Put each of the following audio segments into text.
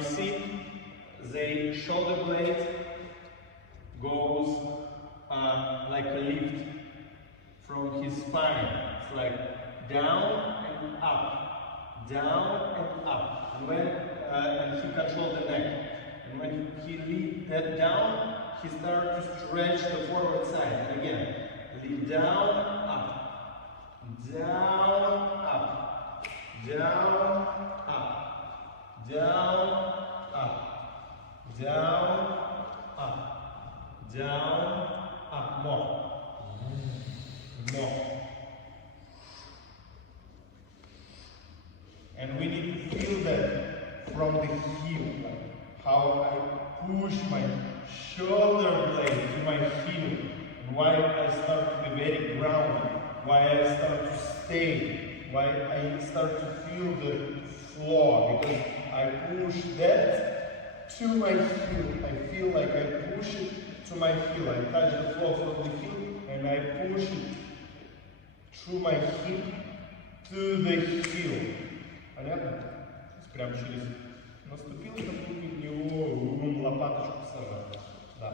you see, the shoulder blade goes like a lift from his spine. It's like down and up, down and up. And when and he controls the neck. And when he leads that down, he starts to stretch the forward side. And again, lead down, up, down, up, down, up, down, up, down, up, down, up. More. More. And we need to feel that from the heel, how I push my shoulder blade to my heel, and why I start to be very grounded, why I start to stay, why I start to feel the floor, because I push that to my heel. I feel like I push it to my heel. I touch the floor from the heel and I push it through my hip to the heel. Понятно? То есть прям через наступил, как будто в него лопаточку сажать. Да.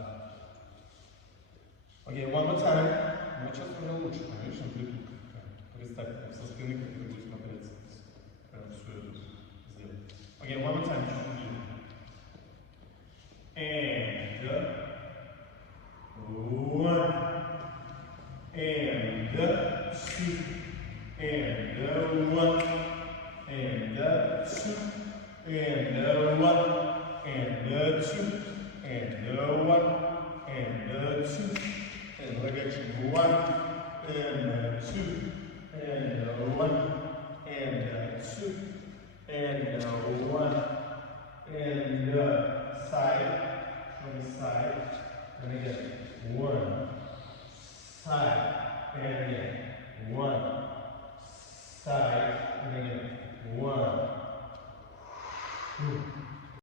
Окей, one more time. Но сейчас уже лучше, конечно, амплитудка. Представь, как со спины как это будет смотреться. Прям все это сделать. Окей, one more time. And one, and two, and one, and two, and one, and two, and one, and two, and look at you, one, and two, and one, and two, and one, and side, from the side, and again, one, side, and again, one, side,